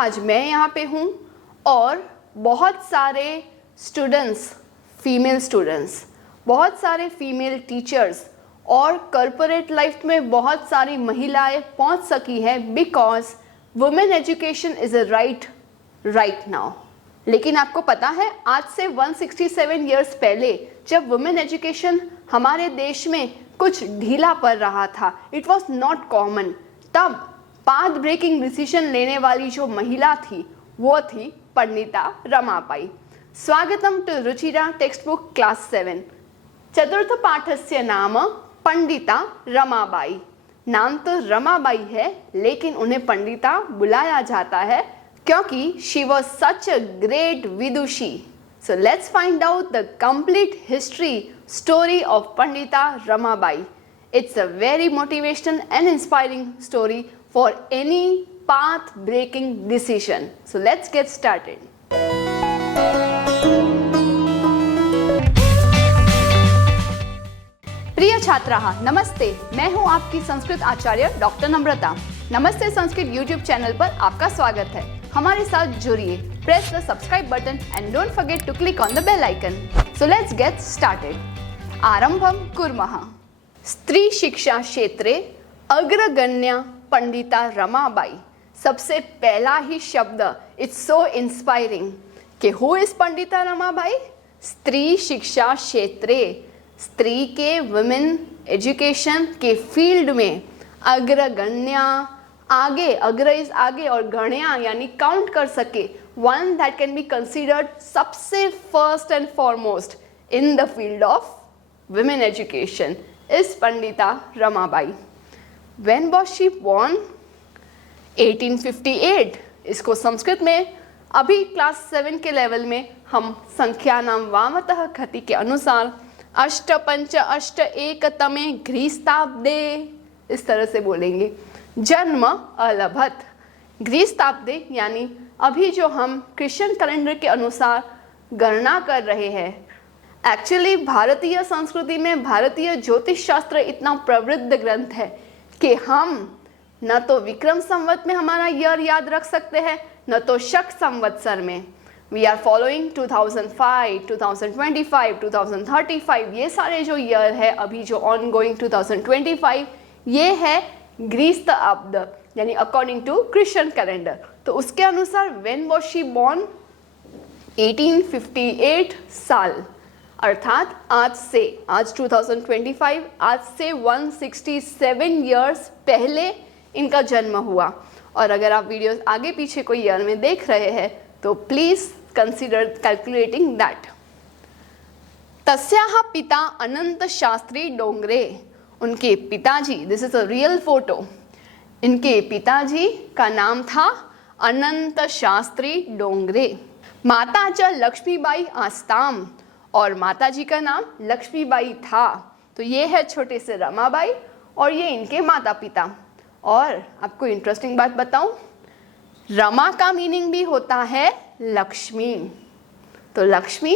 आज मैं यहाँ पे हूँ और बहुत सारे स्टूडेंट्स, फीमेल स्टूडेंट्स, बहुत सारे फीमेल टीचर्स और कॉरपोरेट लाइफ में बहुत सारी महिलाएं पहुँच सकी है because women education is a right now. लेकिन आपको पता है आज से 167 ईयर्स पहले जब वुमेन एजुकेशन हमारे देश में कुछ ढीला पड़ रहा था, इट वॉज नॉट कॉमन, तब पाथ ब्रेकिंग डिसीजन लेने वाली जो महिला थी वो थी पंडिता रमाबाई। स्वागतम to Ruchira text book class 7। चतुर्थ पाठस्य नाम पंडिता रमाबाई। नाम तो रमाबाई है लेकिन उन्हें पंडिता बुलाया जाता है क्योंकि she was such a great vidushi. So let's find out the complete history story of Pandita Ramabai. It's a very motivational and inspiring story for any path-breaking decision. So let's get started. प्रिय छात्राः नमस्ते, मैं हूं आपकी संस्कृत आचार्य doctor नम्रता। नमस्ते Sanskrit YouTube channel पर आपका स्वागत है। हमारे साथ जुड़िए, press the subscribe button and don't forget to click on the bell icon. So let's get started. आरंभम कुर्मः। स्त्री शिक्षा क्षेत्रे अग्रगण्या पंडिता रमाबाई। सबसे पहला ही शब्द, इट्स सो इंस्पायरिंग कि हु इज पंडिता रमाबाई। स्त्री शिक्षा क्षेत्रे, स्त्री के वुमेन एजुकेशन के फील्ड में अग्रगण्या, आगे, अग्र इज आगे और गण्या यानी काउंट कर सके, one that can be considered सबसे first and foremost in the field of women education is Pandita Ramabai. When was she born? 1858। इसको संस्कृत में अभी क्लास 7 के लेवल में हम संख्या नाम वामतः खति के अनुसार अष्ट पंच अष्ट एक तमे ख्रीस्ताब्दे इस तरह से बोलेंगे। जन्म अलभत, ख्रीस्ताब्दे यानी अभी जो हम क्रिश्चियन कैलेंडर के अनुसार गणना कर रहे हैं। एक्चुअली भारतीय संस्कृति में भारतीय ज्योतिष शास्त्र इतना प्रवृद्ध ग्रंथ है कि हम न तो विक्रम संवत में हमारा ईयर याद रख सकते हैं न तो शक संवत्सर में। वी आर फॉलोइंग 2005, 2025, 2035, ये सारे जो ईयर है अभी जो ऑन गोइंग 2025, ये है ख्रीस्ताब्द यानी अकॉर्डिंग टू क्रिश्चियन कैलेंडर। तो उसके अनुसार व्हेन वाज शी बोर्न? 1858 साल, अर्थात आज 2025, आज से 167 ईयर्स पहले इनका जन्म हुआ। और अगर आप वीडियो आगे पीछे कोई ईयर में देख रहे हैं तो प्लीज कंसिडर कैलकुलेटिंग दैट। तस्याः पिता अनंत शास्त्री डोंगरे। उनके पिताजी, this is a real photo, इनके पिताजी का नाम था अनंत शास्त्री डोंगरे। माता च लक्ष्मीबाई आस्ताम, और माताजी का नाम लक्ष्मीबाई था। तो ये है छोटे से रमाबाई और ये इनके माता पिता। और आपको इंटरेस्टिंग बात बताऊं, रमा का मीनिंग भी होता है लक्ष्मी। तो Lakshmi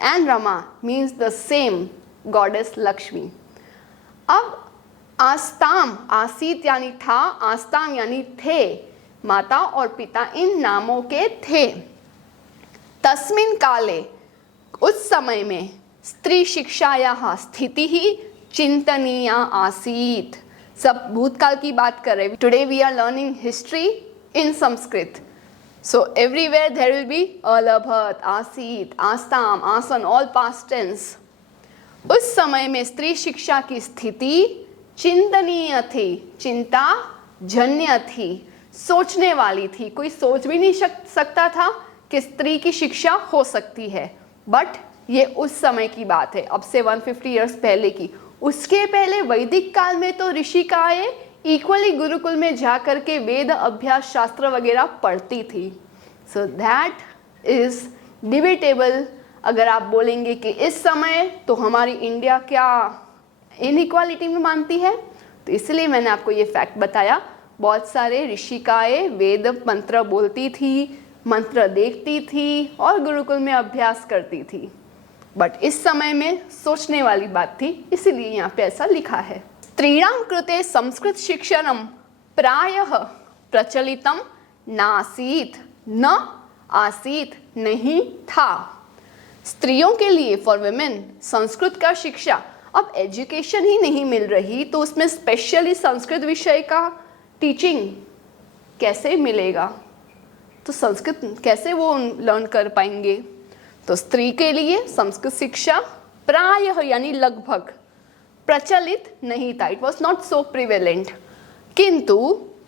and Rama means the same goddess Lakshmi. अब आस्ताम, आसीत यानी था, आस्ताम यानी थे, माता और पिता इन नामों के थे। तस्मिन् काले, उस समय में, स्त्री शिक्षायाः स्थिति ही चिंतनीया आसीत। सब भूतकाल की बात कर रहे हैं। Today we are learning history in Sanskrit, so everywhere there will be अलभत, आसीत, आस्ताम, आसन, ऑल पास्ट टेंस। उस समय में स्त्री शिक्षा की स्थिति चिंतनीय थी, चिंता जन्य थी, सोचने वाली थी। कोई सोच भी नहीं सकता था कि स्त्री की शिक्षा हो सकती है, बट ये उस समय की बात है, अब से 150 ईयर्स पहले की। उसके पहले वैदिक काल में तो ऋषिकाएं इक्वली गुरुकुल में जाकर के वेद अभ्यास शास्त्र वगैरह पढ़ती थी। So that is debatable. अगर आप बोलेंगे कि इस समय तो हमारी इंडिया क्या इनइक्वालिटी में मानती है, तो इसलिए मैंने आपको ये फैक्ट बताया। बहुत सारे ऋषिकाएं वेद मंत्र बोलती थी, मंत्र देखती थी और गुरुकुल में अभ्यास करती थी, बट इस समय में सोचने वाली बात थी, इसीलिए यहाँ पे ऐसा लिखा है। स्त्रीणां कृते संस्कृत शिक्षणं प्रायः प्रचलितं नासीत, न आसीत, नहीं था। स्त्रियों के लिए, फॉर वुमेन, संस्कृत का शिक्षा, अब एजुकेशन ही नहीं मिल रही तो उसमें स्पेशली संस्कृत विषय का टीचिंग कैसे मिलेगा, तो संस्कृत कैसे वो लर्न कर पाएंगे। तो स्त्री के लिए संस्कृत शिक्षा प्रायः यानी लगभग प्रचलित नहीं था, it was not so prevalent. किंतु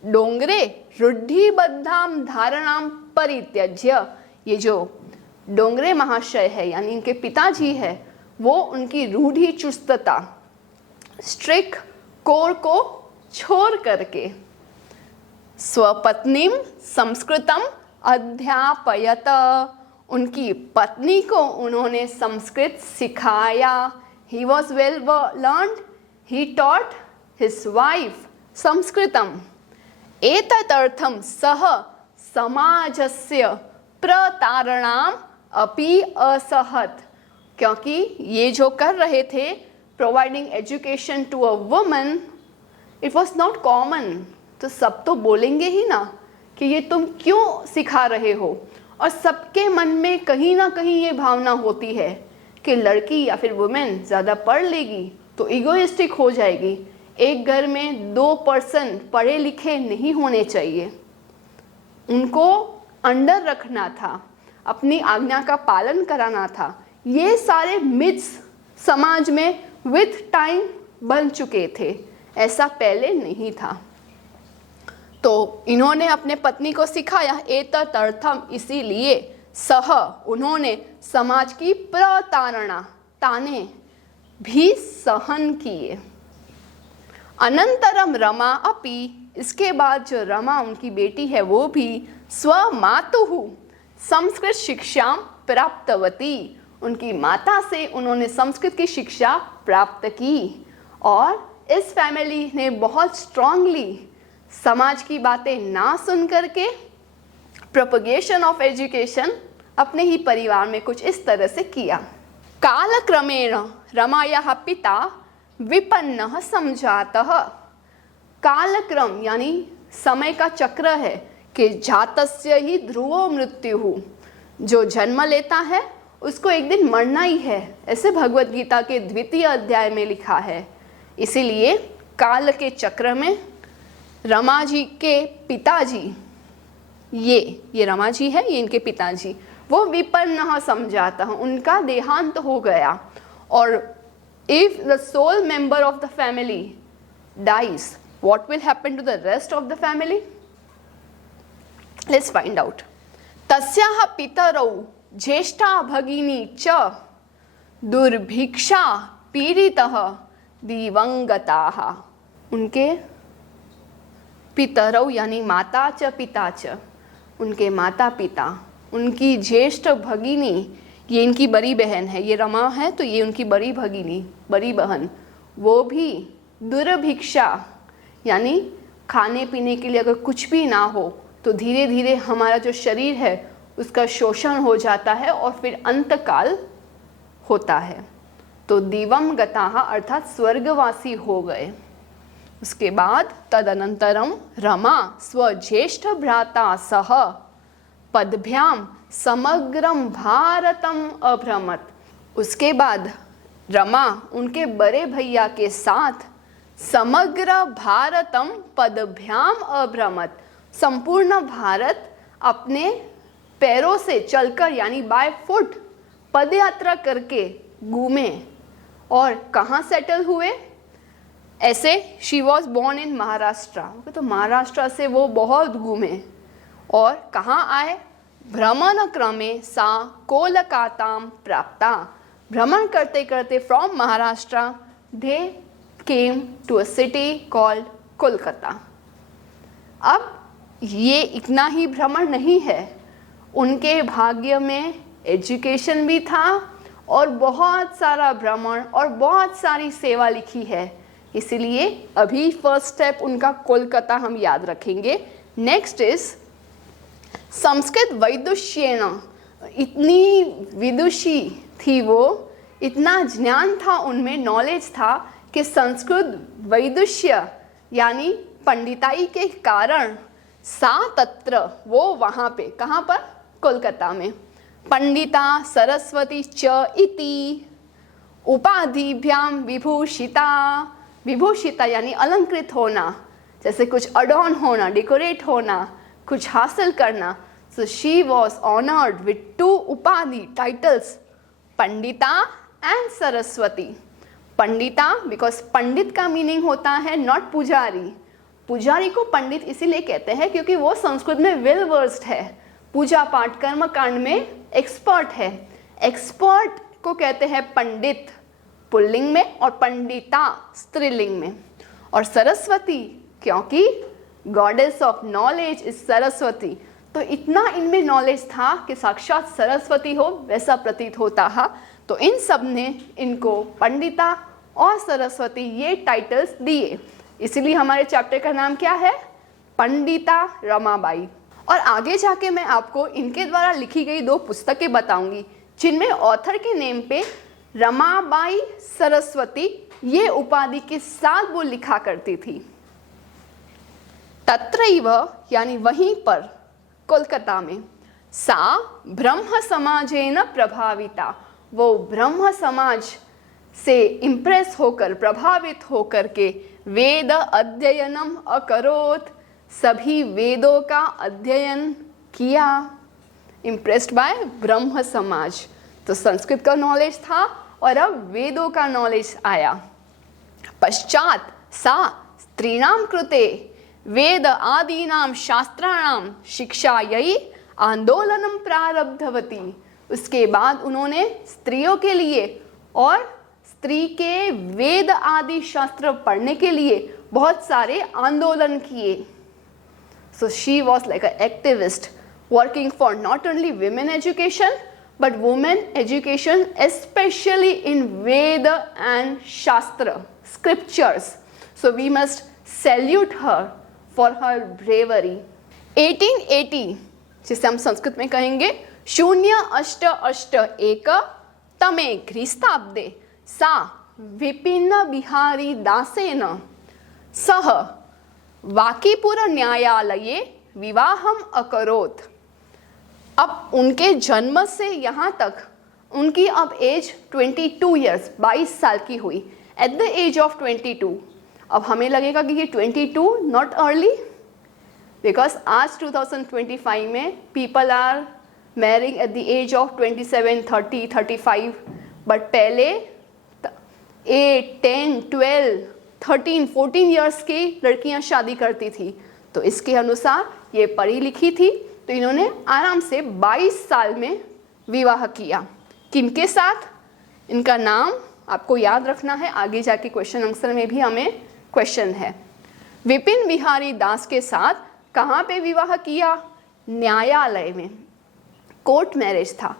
डोंगरे रूढ़िबद्धाम धारणाम परित्यज्य, ये जो डोंगरे महाशय है यानी इनके पिताजी है, वो उनकी रूढ़ि चुस्तता, स्ट्रिक्ट कोर को छोड़ करके स्वपत्नीम संस्कृतम अध्यापयत, उनकी पत्नी को उन्होंने संस्कृत सिखाया। He was well learned, he taught his wife संस्कृतम। एतदर्थम सह समाजस्य प्रतारणाम अपि असहत, क्योंकि ये जो कर रहे थे providing education to a woman, it was not common. तो सब तो बोलेंगे ही ना कि ये तुम क्यों सिखा रहे हो, और सबके मन में कहीं ना कहीं ये भावना होती है कि लड़की या फिर वुमेन ज़्यादा पढ़ लेगी तो इगोइस्टिक हो जाएगी। एक घर में 2 पर्सन पढ़े लिखे नहीं होने चाहिए, उनको अंडर रखना था, अपनी आज्ञा का पालन कराना था। ये सारे मिथ्स समाज में विथ टाइम बन चुके थे, ऐसा पहले नहीं था। तो इन्होंने अपने पत्नी को सिखाया, एतदर्थम, इसीलिए, सह, उन्होंने समाज की प्रताड़ना, ताने भी सहन किए। अनंतरम रमा अपि, इसके बाद जो रमा उनकी बेटी है वो भी स्वमातुः संस्कृत शिक्षा प्राप्तवती, उनकी माता से उन्होंने संस्कृत की शिक्षा प्राप्त की। और इस फैमिली ने बहुत स्ट्रांगली समाज की बातें ना सुन करके प्रोपगेशन ऑफ एजुकेशन अपने ही परिवार में कुछ इस तरह से किया। कालक्रमेण रमायाः पिता विपन्नः समजातः, कालक्रम यानी समय का चक्र है कि जातस्य ही ध्रुवो मृत्युः, जो जन्म लेता है उसको एक दिन मरना ही है, ऐसे भगवत गीता के 2वें अध्याय में लिखा है। इसीलिए काल के चक्र में रमा जी के पिताजी, ये रमा जी है, ये इनके पिताजी, वो विपन्न समझाता, उनका देहांत हो गया। और if the sole member of the family dies, what will happen to the rest of the family? Let's find out. तस्याः पितरौ ज्येष्ठा भगिनी च दुर्भिक्षा पीड़ितः दिवंगताः, उनके पितरौ यानी माता च पिता च, उनके माता पिता, उनकी ज्येष्ठ भगिनी, ये इनकी बड़ी बहन है, ये रमा है तो ये उनकी बड़ी भगिनी, बड़ी बहन, वो भी दुर्भिक्षा यानी खाने पीने के लिए अगर कुछ भी ना हो तो धीरे धीरे हमारा जो शरीर है उसका शोषण हो जाता है और फिर अंतकाल होता है। तो दिवम गताः अर्थात स्वर्गवासी हो गए। उसके बाद तदनंतरम रमा स्वज्येष्ठ भ्राता सह पदभ्याम समग्रम भारतम अभ्रमत, उसके बाद रमा उनके बड़े भैया के साथ समग्र भारतम पदभ्याम अभ्रमत, संपूर्ण भारत अपने पैरों से चलकर यानी बाय फुट पदयात्रा करके घूमे। और कहाँ सेटल हुए? ऐसे she was born in Maharashtra, तो महाराष्ट्र से वो बहुत घूमे और कहाँ आए? भ्रमण क्रमे सा कोलकाताम प्राप्ता, भ्रमण करते करते from Maharashtra they came to a city called Kolkata. अब ये इतना ही भ्रमण नहीं है, उनके भाग्य में एजुकेशन भी था और बहुत सारा भ्रमण और बहुत सारी सेवा लिखी है। इसीलिए अभी फर्स्ट स्टेप उनका कोलकाता हम याद रखेंगे। नेक्स्ट इज संस्कृत वैदुष्येण, इतनी विदुषी थी वो, इतना ज्ञान था उनमें, नॉलेज था कि संस्कृत वैदुष्य यानी पंडिताई के कारण सा तत्र, वो वहाँ पे, कहाँ पर, कोलकाता में। पंडिता सरस्वती च इति उपाधिभ्याम विभूषिता, विभूषिता यानी अलंकृत होना, जैसे कुछ अडॉर्न होना, डेकोरेट होना, कुछ हासिल करना। So she was honoured with 2 उपाधि titles, Pandita and Saraswati. Pandita because पंडित का मीनिंग होता है नॉट पुजारी, पुजारी को पंडित इसीलिए कहते हैं क्योंकि वो संस्कृत में वेल वर्स्ड है, पूजा पाठ कर्म कांड में एक्सपर्ट है। एक्सपर्ट को कहते हैं पंडित पुल्लिंग में और पंडिता स्त्रीलिंग में। और सरस्वती क्योंकि goddess of knowledge is Saraswati, तो इतना इनमें नॉलेज था कि साक्षात सरस्वती हो वैसा प्रतीत होता है। तो इन सब ने इनको पंडिता और सरस्वती ये टाइटल्स दिए, इसीलिए हमारे चैप्टर का नाम क्या है, पंडिता रमाबाई। और आगे जाके मैं आपको इनके द्वारा लिखी गई 2 पुस्तकें बताऊंगी जिनमें ऑथर के नेम पे रमाबाई सरस्वती ये उपाधि के साथ वो लिखा करती थी। तत्रैव यानी वहीं पर, कोलकाता में, सा ब्रह्म समाजेन प्रभाविता, वो ब्रह्म समाज से इम्प्रेस होकर, प्रभावित होकर के वेद अध्ययनम अकरोत, सभी वेदों का अध्ययन किया। इम्प्रेस्ड बाय ब्रह्म समाज, तो संस्कृत का नॉलेज था और अब वेदों का नॉलेज आया। पश्चात सा स्त्रीणाम कृते वेद आदीनां शास्त्राणां शिक्षायै आंदोलनम प्रारब्धवती। उसके बाद उन्होंने स्त्रियों के लिए और स्त्री के वेद आदि शास्त्र पढ़ने के लिए बहुत सारे आंदोलन किए। So she was like a activist working for not only women education but women education especially in Veda and Shastra scriptures. So we must salute her for her bravery. 1880 जिसे हम संस्कृत में कहेंगे 088 तमे ख्रीस्ताब्दे सा विपिन बिहारी दासेन सह वाकीपुर न्यायालये विवाहम अकरोत्। अब उनके जन्म से यहाँ तक उनकी अब एज 22 ईयर्स 22 साल की हुई। एट द एज ऑफ 22, अब हमें लगेगा कि ये 22 नॉट अर्ली, बिकॉज आज 2025 में people are marrying at the age of 27, 30, 35, but पहले 8, 10, 12, 13, 14 ईयर्स की लड़कियाँ शादी करती थी। तो इसके अनुसार ये पढ़ी लिखी थी, तो इन्होंने आराम से 22 साल में विवाह किया। किनके साथ? इनका नाम आपको याद रखना है, आगे जाके क्वेश्चन आंसर में भी हमें क्वेश्चन है। विपिन बिहारी दास के साथ कहाँ पे विवाह किया? न्यायालय में, कोर्ट मैरिज था।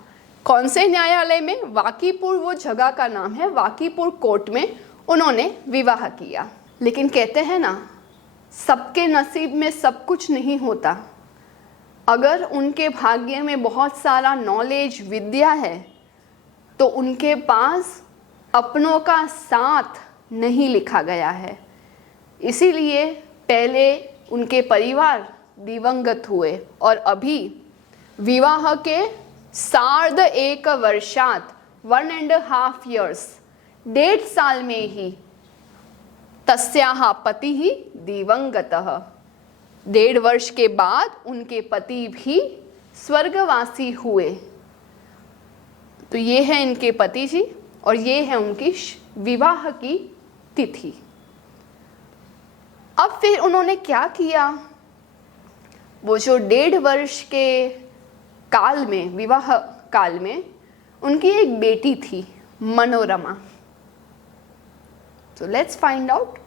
कौन से न्यायालय में? वाकीपुर वो जगह का नाम है, वाकीपुर कोर्ट में उन्होंने विवाह किया। लेकिन कहते हैं ना, सबके नसीब में सब कुछ नहीं होता। अगर उनके भाग्य में बहुत सारा नॉलेज विद्या है तो उनके पास अपनों का साथ नहीं लिखा गया है, इसीलिए पहले उनके परिवार दिवंगत हुए और अभी विवाह के 1.5 वर्षात 1.5 years 1.5 साल में ही तस्याः पति ही दिवंगतः, 1.5 वर्ष के बाद उनके पति भी स्वर्गवासी हुए। तो ये है इनके पति जी और ये है उनकी विवाह की तिथि। अब फिर उन्होंने क्या किया? वो जो 1.5 वर्ष के काल में, विवाह काल में, उनकी एक बेटी थी मनोरमा। तो लेट्स फाइंड आउट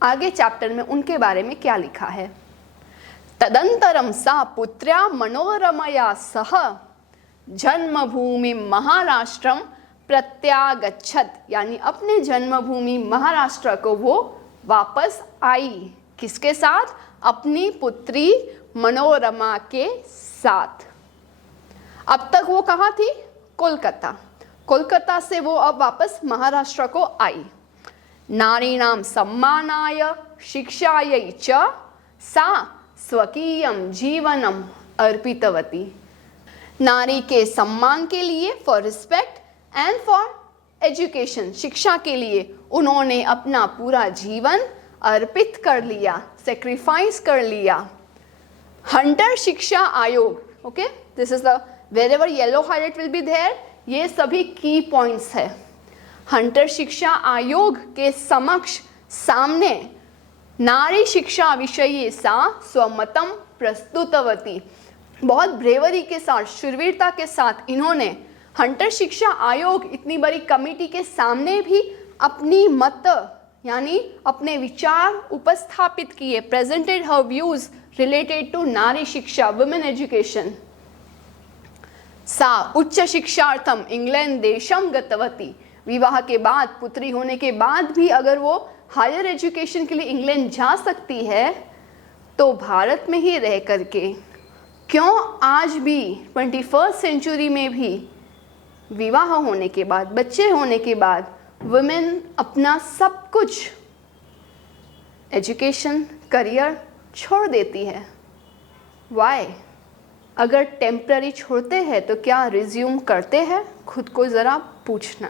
आगे चैप्टर में उनके बारे में क्या लिखा है। तदंतरम सा पुत्र्या मनोरमया सह जन्मभूमि महाराष्ट्रम प्रत्यागच्छत, यानी अपने जन्मभूमि महाराष्ट्र को वो वापस आई। किसके साथ? अपनी पुत्री मनोरमा के साथ। अब तक वो कहाँ थी? कोलकाता। कोलकाता से वो अब वापस महाराष्ट्र को आई। नारीणाम सम्मानाय शिक्षायै च सा स्वकीयम जीवनम अर्पितवती। नारी के सम्मान के लिए, for respect and for education, शिक्षा के लिए उन्होंने अपना पूरा जीवन अर्पित कर लिया, सेक्रीफाइस कर लिया। हंटर शिक्षा आयोग, okay, this is the wherever yellow highlight will be there, ये सभी की पॉइंट्स है। हंटर शिक्षा आयोग के समक्ष सामने नारी शिक्षा विषये सा स्वमतम प्रस्तुतवती। बहुत ब्रेवरी के साथ, शूरवीरता के साथ इन्होंने हंटर शिक्षा आयोग इतनी बड़ी कमेटी के सामने भी अपनी मत यानी अपने विचार उपस्थापित किए, presented her views related to नारी शिक्षा, वुमेन एजुकेशन। सा उच्च शिक्षार्थम इंग्लैंड देशम गतवती। विवाह के बाद, पुत्री होने के बाद भी अगर वो हायर एजुकेशन के लिए इंग्लैंड जा सकती है तो भारत में ही रह करके। क्यों आज भी 21st सेंचुरी में भी विवाह होने के बाद, बच्चे होने के बाद वुमेन अपना सब कुछ, एजुकेशन, करियर छोड़ देती है? वाई? अगर टेम्पररी छोड़ते हैं तो क्या रिज्यूम करते हैं? खुद को ज़रा पूछना,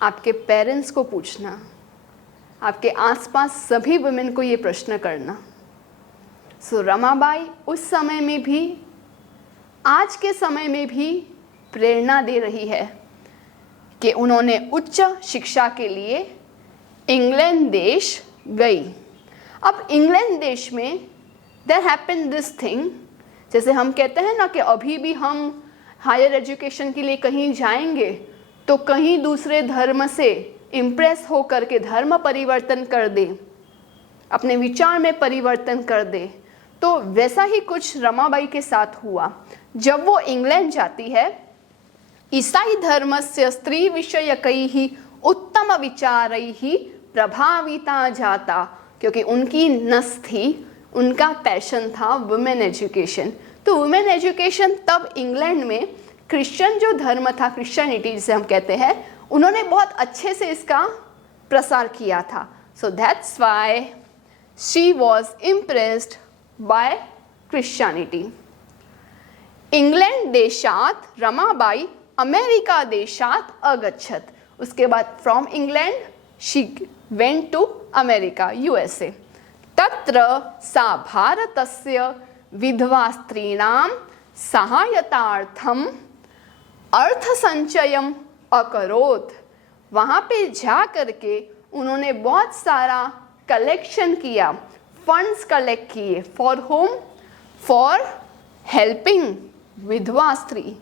आपके पेरेंट्स को पूछना, आपके आसपास सभी वुमेन को ये प्रश्न करना। सो रमाबाई उस समय में भी, आज के समय में भी प्रेरणा दे रही है कि उन्होंने उच्च शिक्षा के लिए इंग्लैंड देश गई। अब इंग्लैंड देश में देयर हैपन दिस थिंग, जैसे हम कहते हैं ना कि अभी भी हम हायर एजुकेशन के लिए कहीं जाएंगे तो कहीं दूसरे धर्म से इम्प्रेस हो करके धर्म परिवर्तन कर दे, अपने विचार में परिवर्तन कर दे। तो वैसा ही कुछ रमाबाई के साथ हुआ। जब वो इंग्लैंड जाती है, ईसाई धर्मस्य स्त्री विषयकैः उत्तम विचारैः प्रभाविता जाता, क्योंकि उनकी नस थी, उनका पैशन था वुमेन एजुकेशन। तो वुमेन एजुकेशन तब इंग्लैंड में क्रिश्चियन जो धर्म था, क्रिश्चियनिटी जिसे हम कहते हैं, उन्होंने बहुत अच्छे से इसका प्रसार किया था। So that's why she was impressed by Christianity. England देशात रमाबाई अमेरिका देशात अगच्छत। उसके बाद from England she went to America, USA. तत्र सा भारतस्य विधवा स्त्रीणां सहायतार्थम अर्थ संचयम अकरोत्। वहाँ पे जा करके उन्होंने बहुत सारा कलेक्शन किया, फंड्स कलेक्ट किए। For home? फॉर हेल्पिंग विधवा स्त्री,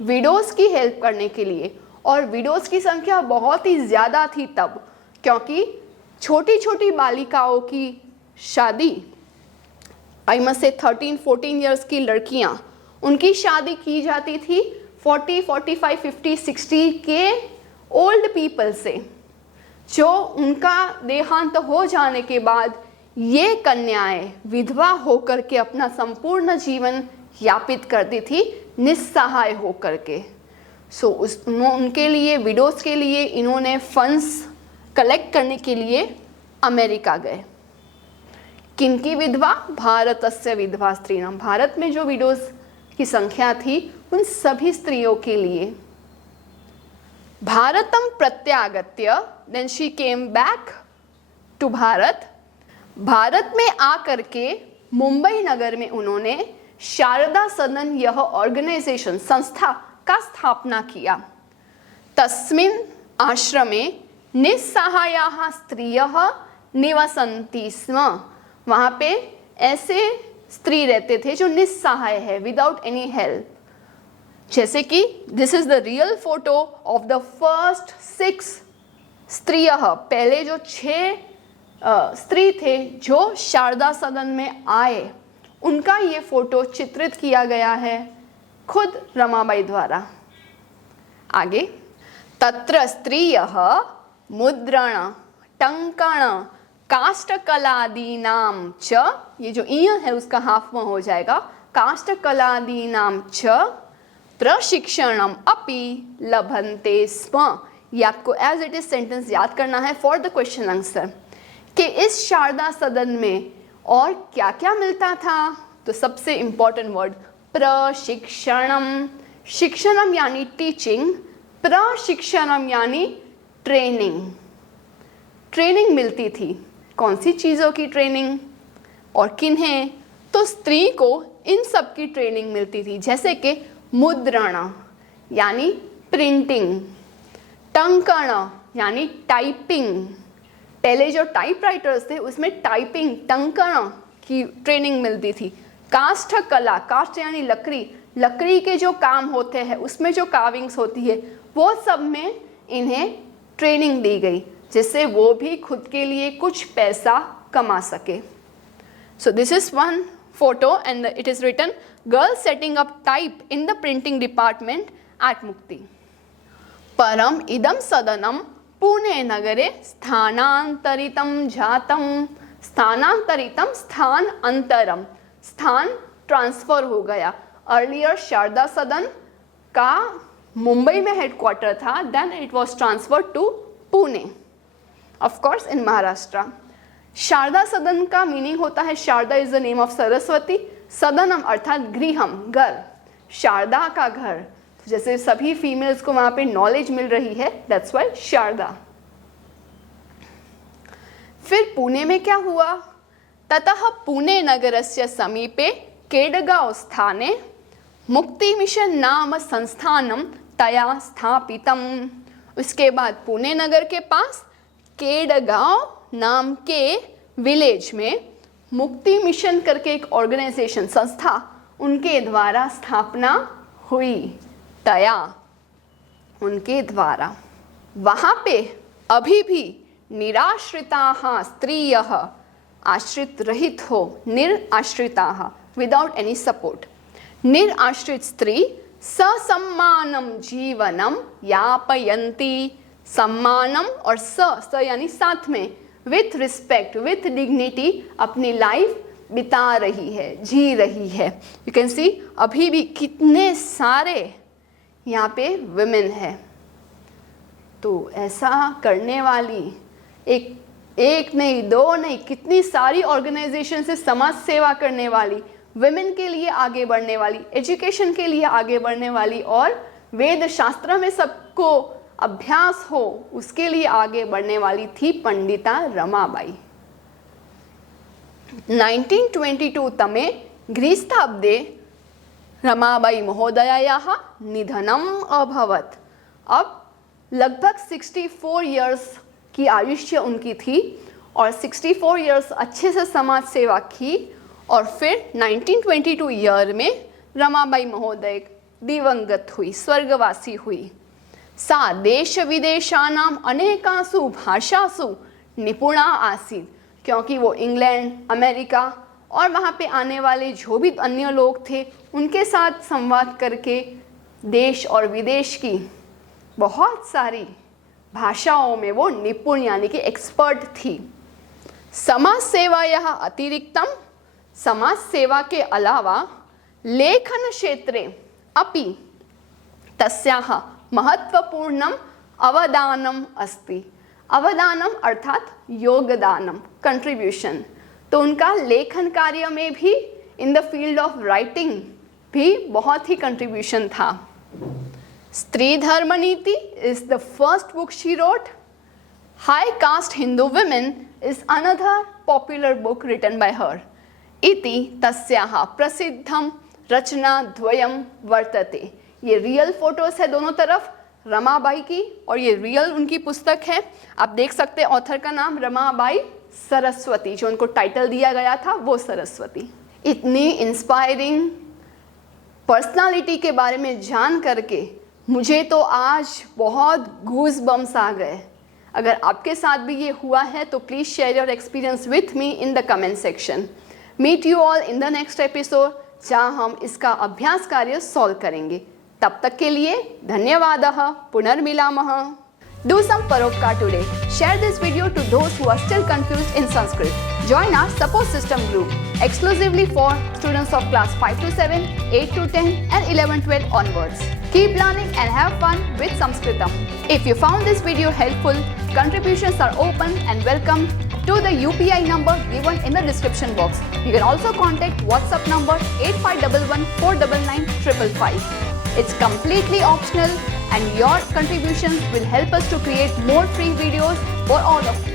विडोज की हेल्प करने के लिए। और विडोज की संख्या बहुत ही ज़्यादा थी तब, क्योंकि छोटी छोटी बालिकाओं की शादी, आई मस्ट से 13-14 ईयर्स की लड़कियां, उनकी शादी की जाती थी 40, 45, 50, 60 के ओल्ड पीपल से, जो उनका देहांत हो जाने के बाद ये कन्याएं विधवा होकर के अपना संपूर्ण जीवन यापित करती थी, निस्सहाय होकर के। सो उनके लिए, विडोज के लिए इन्होंने फंड्स कलेक्ट करने के लिए अमेरिका गए। किनकी विधवा? भारतस्य विधवा स्त्रीणाम। भारत में जो विडोज की संख्या थी उन सभी स्त्रियों के लिए। भारतम प्रत्यागत्य, then she came back to Bharat. Bharat में आकर के मुंबई नगर में उन्होंने शारदा सदन, यह ऑर्गेनाइजेशन, संस्था का स्थापना किया। तस्मिन् आश्रमे निस्सहायाः स्त्रियः निवसन्ति स्म। वहाँ पे ऐसे स्त्री रहते थे जो निस्सहाय है, विदाउट एनी हेल्प। जैसे कि this is the real photo of the first 6 स्त्रियः, पहले जो 6 स्त्री थे जो शारदा सदन में आए, उनका ये फोटो चित्रित किया गया है खुद रमाबाई द्वारा। आगे, तत्र स्त्रियः मुद्रण, टंकण, काष्ठकलादीनां च, ये जो ईय है उसका हाफ में हो जाएगा, काष्ठकलादीनां च प्रशिक्षणम अपि लभन्ते स्म। ये आपको एज इट इज सेंटेंस याद करना है फॉर द क्वेश्चन आंसर, कि इस शारदा सदन में और क्या क्या मिलता था? तो सबसे इम्पोर्टेंट वर्ड प्रशिक्षणम। शिक्षणम यानी टीचिंग, प्रशिक्षणम यानी ट्रेनिंग। ट्रेनिंग मिलती थी। कौन सी चीज़ों की ट्रेनिंग और किन्हें? तो स्त्री को इन सब की ट्रेनिंग मिलती थी, जैसे कि मुद्रण यानी प्रिंटिंग, टंकण यानी टाइपिंग। पहले जो टाइपराइटर्स थे उसमें टाइपिंग, टंकण की ट्रेनिंग मिलती थी। काष्ठ कला, काष्ठ यानी लकड़ी, लकड़ी के जो काम होते हैं उसमें जो कार्विंग्स होती है वो सब में इन्हें ट्रेनिंग दी गई, जिससे वो भी खुद के लिए कुछ पैसा कमा सके। So this is one photo and it is written girl setting up type in the printing department at Mukti. परम इदम सदनम पुणे नगरे स्थानांतरितम जातम। स्थानांतरितम स्थान अंतरम, स्थान ट्रांसफर हो गया। अर्लियर शारदा सदन का मुंबई में हेडक्वार्टर था, then it was transferred to Pune, of course in Maharashtra. Sharada Sadan का मीनिंग होता है, Sharada is the name of Saraswati, सदनम अर्थात गृहम, घर, शारदा का घर। जैसे सभी फीमेल्स को वहां पे नॉलेज मिल रही है, दैट्स व्हाई शारदा। फिर पुणे में क्या हुआ? ततः पुणे नगरस्य समीपे केडगांव स्थाने मुक्ति मिशन नाम संस्थानम तया स्थापितम। उसके बाद पुणे नगर के पास केडगांव नाम के विलेज में मुक्ति मिशन करके एक ऑर्गेनाइजेशन, संस्था, उनके द्वारा स्थापना हुई, तया, उनके द्वारा। वहाँ पे अभी भी निराश्रिताः स्त्रियः, आश्रित रहित हो, निराश्रिताः, विदाउट एनी सपोर्ट, निराश्रित स्त्री ससम्मानम जीवनम यापयन्ति। सम्मानम और स यानी साथ में, विथ रिस्पेक्ट, विथ डिग्निटी अपनी लाइफ बिता रही है, जी रही है। यू कैन सी अभी भी कितने सारे यहाँ पे वुमेन है। तो ऐसा करने वाली एक नहीं, दो नहीं, कितनी सारी ऑर्गेनाइजेशन से समाज सेवा करने वाली, वुमेन के लिए आगे बढ़ने वाली, एजुकेशन के लिए आगे बढ़ने वाली और वेद शास्त्र में सबको अभ्यास हो उसके लिए आगे बढ़ने वाली थी पंडिता रमाबाई। 1922 तमे ग्रीष्माब्दे रमाबाई महोदयायाः निधनम अभवत्। अब लगभग 64 इयर्स की आयुष्य उनकी थी और 64 इयर्स अच्छे से समाज सेवा की और फिर 1922 ईयर में रमाबाई महोदय दिवंगत हुई, स्वर्गवासी हुई। सा देश विदेशानाम अनेकासु भाषासु निपुणा आसीत्, क्योंकि वो इंग्लैंड, अमेरिका और वहाँ पे आने वाले जो भी अन्य लोग थे उनके साथ संवाद करके देश और विदेश की बहुत सारी भाषाओं में वो निपुण यानी कि एक्सपर्ट थी। समाज सेवायाः अतिरिक्तम, समाज सेवा के अलावा लेखन क्षेत्रे अपि तस्याः महत्वपूर्णम अवदानम अस्ति। अवदानम अर्थात योगदानम, कंट्रीब्यूशन। तो उनका लेखन कार्य में भी, in the field of writing भी बहुत ही कंट्रीब्यूशन था। Stri Dharma Niti is the first book she wrote. High caste Hindu women is another popular book written by her. इति तस्याः प्रसिद्धम रचना द्वयम वर्तते। ये रियल फोटोज है दोनों तरफ, रमाबाई की, और ये रियल उनकी पुस्तक है। आप देख सकते हैं ऑथर का नाम रमाबाई सरस्वती, जो उनको टाइटल दिया गया था वो सरस्वती। इतनी इंस्पायरिंग पर्सनालिटी के बारे में जान करके मुझे तो आज बहुत गूज बम्स आ गए। अगर आपके साथ भी ये हुआ है तो please share your experience with me in the comment section. Meet you all in the next episode, जहाँ हम इसका अभ्यास कार्य सॉल्व करेंगे। तब तक के लिए धन्यवादः, पुनर्मिलामः। Do some paropkar today. Share this video to those who are still confused in Sanskrit. Join our support system group exclusively for students of class 5 to 7, 8 to 10 and 11-12 onwards. Keep learning and have fun with Sanskritam. If you found this video helpful, contributions are open and welcome. to the UPI number given in the description box. You can also contact WhatsApp number 8511 499 555. It's completely optional and your contributions will help us to create more free videos for all of you.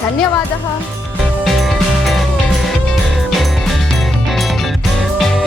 धन्यवादः.